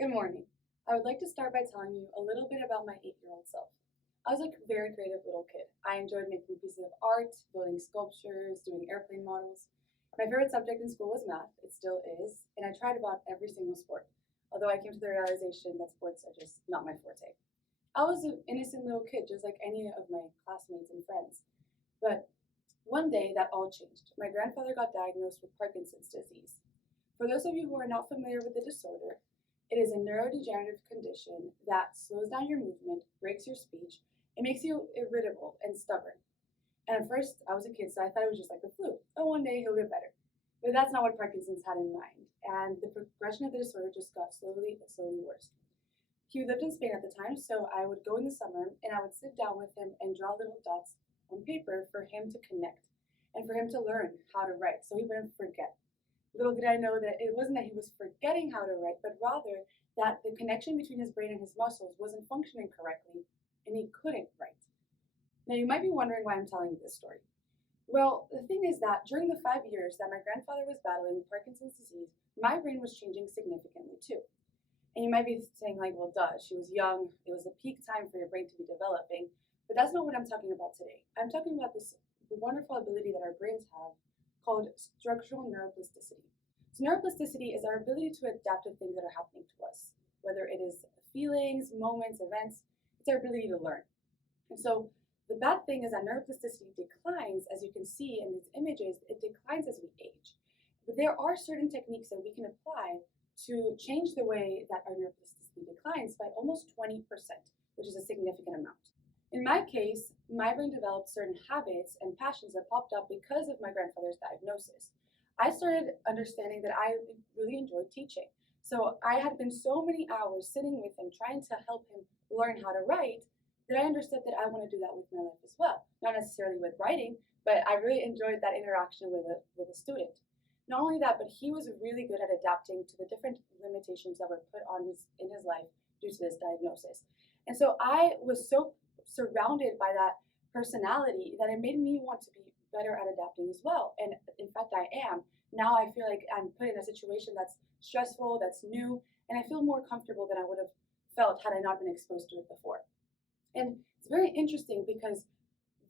Good morning. I would like to start by telling you a little bit about my 8-year-old self. I was a very creative little kid. I enjoyed making pieces of art, building sculptures, doing airplane models. My favorite subject in school was math, it still is, and I tried about every single sport, although I came to the realization that sports are just not my forte. I was an innocent little kid, just like any of my classmates and friends. But one day, that all changed. My grandfather got diagnosed with Parkinson's disease. For those of you who are not familiar with the disorder, it is a neurodegenerative condition that slows down your movement, breaks your speech, and makes you irritable and stubborn. And at first, I was a kid, so I thought it was just like the flu. Oh, one day he'll get better. But that's not what Parkinson's had in mind. And the progression of the disorder just got slowly worse. He lived in Spain at the time, so I would go in the summer and I would sit down with him and draw little dots on paper for him to connect and for him to learn how to write so he wouldn't forget. Little did I know that it wasn't that he was forgetting how to write, but rather that the connection between his brain and his muscles wasn't functioning correctly and he couldn't write. Now you might be wondering why I'm telling you this story. Well, the thing is that during the 5 years that my grandfather was battling Parkinson's disease, my brain was changing significantly too. And you might be saying like, well, duh, she was young, it was the peak time for your brain to be developing, but that's not what I'm talking about today. I'm talking about this wonderful ability that our brains have called structural neuroplasticity. So neuroplasticity is our ability to adapt to things that are happening to us, whether it is feelings, moments, events, it's our ability to learn. And so the bad thing is that neuroplasticity declines, as you can see in these images, it declines as we age. But there are certain techniques that we can apply to change the way that our neuroplasticity declines by almost 20%, which is a significant amount. In my case, my brain developed certain habits and passions that popped up because of my grandfather's diagnosis. I started understanding that I really enjoyed teaching. So I had been so many hours sitting with him trying to help him learn how to write that I understood that I want to do that with my life as well. Not necessarily with writing, but I really enjoyed that interaction with a student. Not only that, but he was really good at adapting to the different limitations that were put on in his life due to this diagnosis. And so I was so surrounded by that personality that it made me want to be better at adapting as well. And in fact, I am. Now I feel like I'm put in a situation that's stressful, that's new, and I feel more comfortable than I would have felt had I not been exposed to it before. And it's very interesting because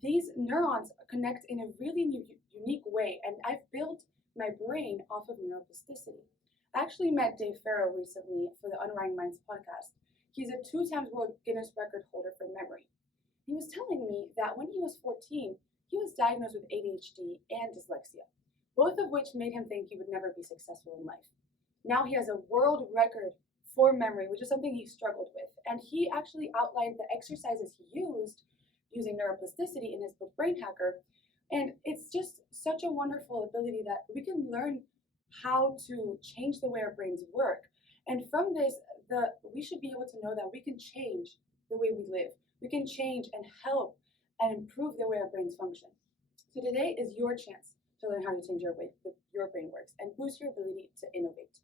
these neurons connect in a really unique way, and I've built my brain off of neuroplasticity. I actually met Dave Farrow recently for the Unwiring Minds podcast. He's a 2-time world Guinness record holder for memory. He was telling me that when he was 14, he was diagnosed with ADHD and dyslexia, both of which made him think he would never be successful in life. Now he has a world record for memory, which is something he struggled with. And he actually outlined the exercises he used using neuroplasticity in his book Brain Hacker. And it's just such a wonderful ability that we can learn how to change the way our brains work. And from this, we should be able to know that we can change the way we live. We can change and help and improve the way our brains function. So today is your chance to learn how to change your way your brain works and boost your ability to innovate.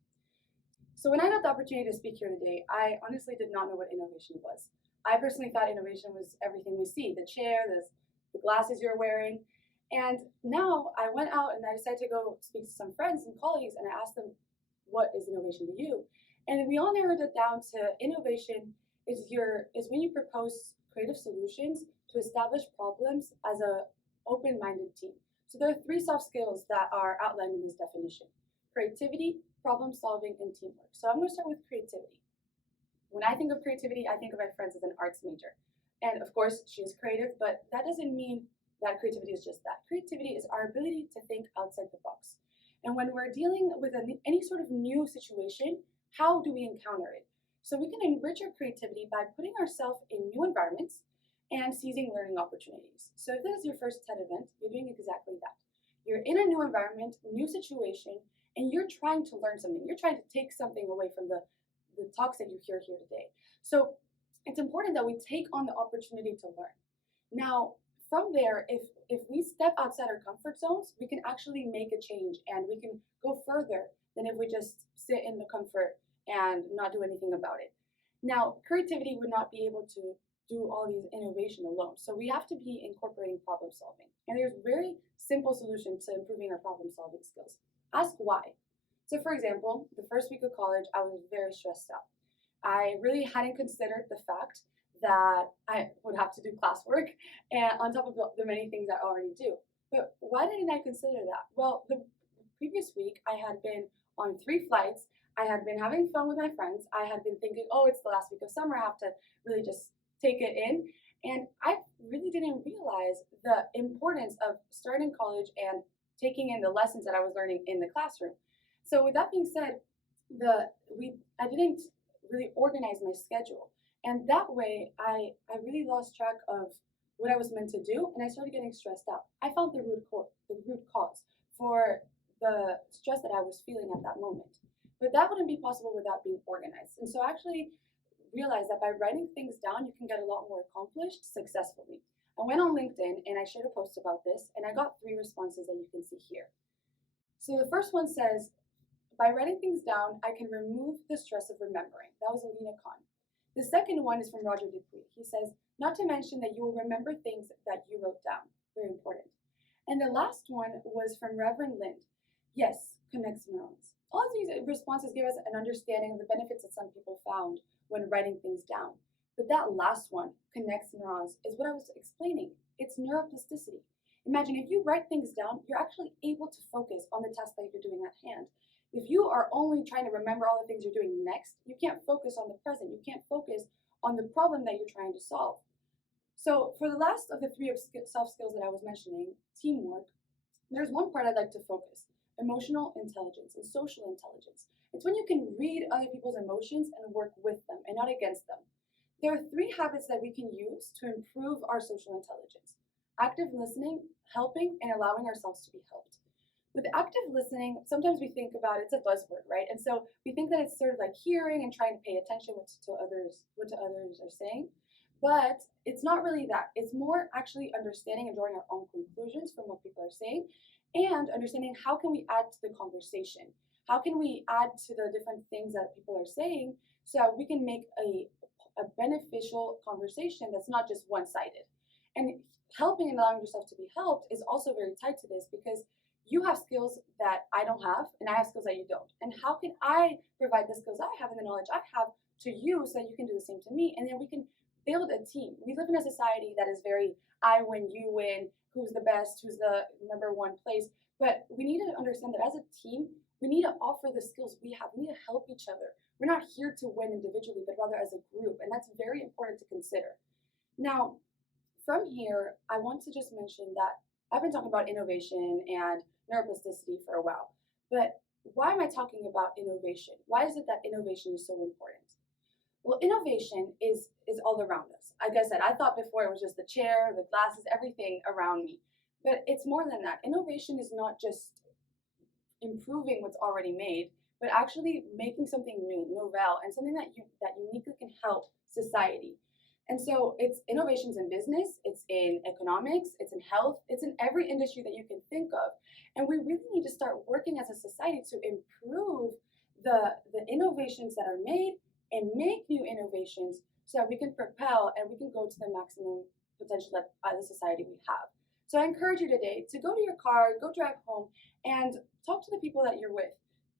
So when I got the opportunity to speak here today, I honestly did not know what innovation was. I personally thought innovation was everything we see, the chair, the glasses you're wearing. And now I went out and I decided to go speak to some friends and colleagues and I asked them, what is innovation to you? And we all narrowed it down to innovation is when you propose creative solutions to establish problems as an open-minded team. So there are 3 soft skills that are outlined in this definition: creativity, problem solving, and teamwork. So I'm going to start with creativity. When I think of creativity, I think of my friends as an arts major. And of course, she is creative, but that doesn't mean that creativity is just that. Creativity is our ability to think outside the box. And when we're dealing with any sort of new situation, how do we encounter it? So we can enrich our creativity by putting ourselves in new environments and seizing learning opportunities. So if this is your first TED event, you're doing exactly that. You're in a new environment, new situation, and you're trying to learn something. You're trying to take something away from the talks that you hear here today. So it's important that we take on the opportunity to learn. Now, from there, if we step outside our comfort zones, we can actually make a change and we can go further than if we just sit in the comfort and not do anything about it. Now, creativity would not be able to do all these innovation alone. So we have to be incorporating problem solving. And there's very simple solutions to improving our problem solving skills. Ask why. So for example, the first week of college, I was very stressed out. I really hadn't considered the fact that I would have to do classwork and on top of the many things I already do. But why didn't I consider that? Well, the previous week I had been on 3 flights. I had been having fun with my friends. I had been thinking, oh, it's the last week of summer. I have to really just take it in. And I really didn't realize the importance of starting college and taking in the lessons that I was learning in the classroom. So with that being said, I didn't really organize my schedule. And that way I really lost track of what I was meant to do, and I started getting stressed out. I found the root cause for the stress that I was feeling at that moment. But that wouldn't be possible without being organized. And so I actually realized that by writing things down, you can get a lot more accomplished successfully. I went on LinkedIn and I shared a post about this, and I got 3 responses that you can see here. So the first one says, by writing things down, I can remove the stress of remembering. That was Alina Khan. The second one is from Roger Dupuis. He says, not to mention that you will remember things that you wrote down. Very important. And the last one was from Reverend Lind. Yes, connects neurons. All of these responses give us an understanding of the benefits that some people found when writing things down. But that last one, connects neurons, is what I was explaining. It's neuroplasticity. Imagine if you write things down, you're actually able to focus on the task that you're doing at hand. If you are only trying to remember all the things you're doing next, you can't focus on the present. You can't focus on the problem that you're trying to solve. So for the last of the 3 soft skills that I was mentioning, teamwork, there's one part I'd like to focus: emotional intelligence and social intelligence. It's when you can read other people's emotions and work with them and not against them. There are 3 habits that we can use to improve our social intelligence: active listening, helping, and allowing ourselves to be helped. With active listening, sometimes we think about it's a buzzword, right? And so we think that it's sort of like hearing and trying to pay attention what others are saying. But it's not really that. It's more actually understanding and drawing our own conclusions from what people are saying, and understanding how can we add to the conversation. How can we add to the different things that people are saying so that we can make a beneficial conversation that's not just one-sided. And helping and allowing yourself to be helped is also very tied to this, because you have skills that I don't have, and I have skills that you don't. And how can I provide the skills I have and the knowledge I have to you so that you can do the same to me, and then we can build a team. We live in a society that is very I win, you win, who's the best, who's the number 1 place. But we need to understand that as a team, we need to offer the skills we have. We need to help each other. We're not here to win individually, but rather as a group, and that's very important to consider. Now, from here, I want to just mention that I've been talking about innovation and neuroplasticity for a while, but why am I talking about innovation? Why is it that innovation is so important? Well, innovation is all around us. Like I said, I thought before it was just the chair, the glasses, everything around me, but it's more than that. Innovation is not just improving what's already made, but actually making something new, novel, and something that uniquely can help society. And so it's innovations in business, it's in economics, it's in health, it's in every industry that you can think of. And we really need to start working as a society to improve the innovations that are made and make new innovations so that we can propel and we can go to the maximum potential that as a society we have. So I encourage you today to go to your car, go drive home, and talk to the people that you're with.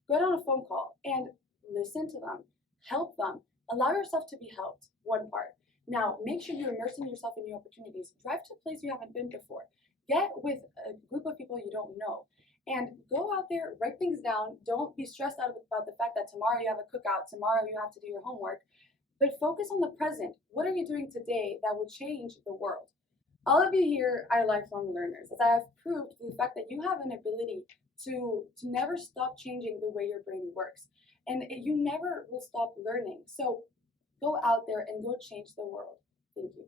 Go on a phone call and listen to them, help them, allow yourself to be helped, one part. Now, make sure you're immersing yourself in new opportunities. Drive to a place you haven't been before. Get with a group of people you don't know. And go out there, write things down. Don't be stressed out about the fact that tomorrow you have a cookout, tomorrow you have to do your homework. But focus on the present. What are you doing today that will change the world? All of you here are lifelong learners, as I have proved through the fact that you have an ability to never stop changing the way your brain works. And you never will stop learning. So go out there and go change the world. Thank you.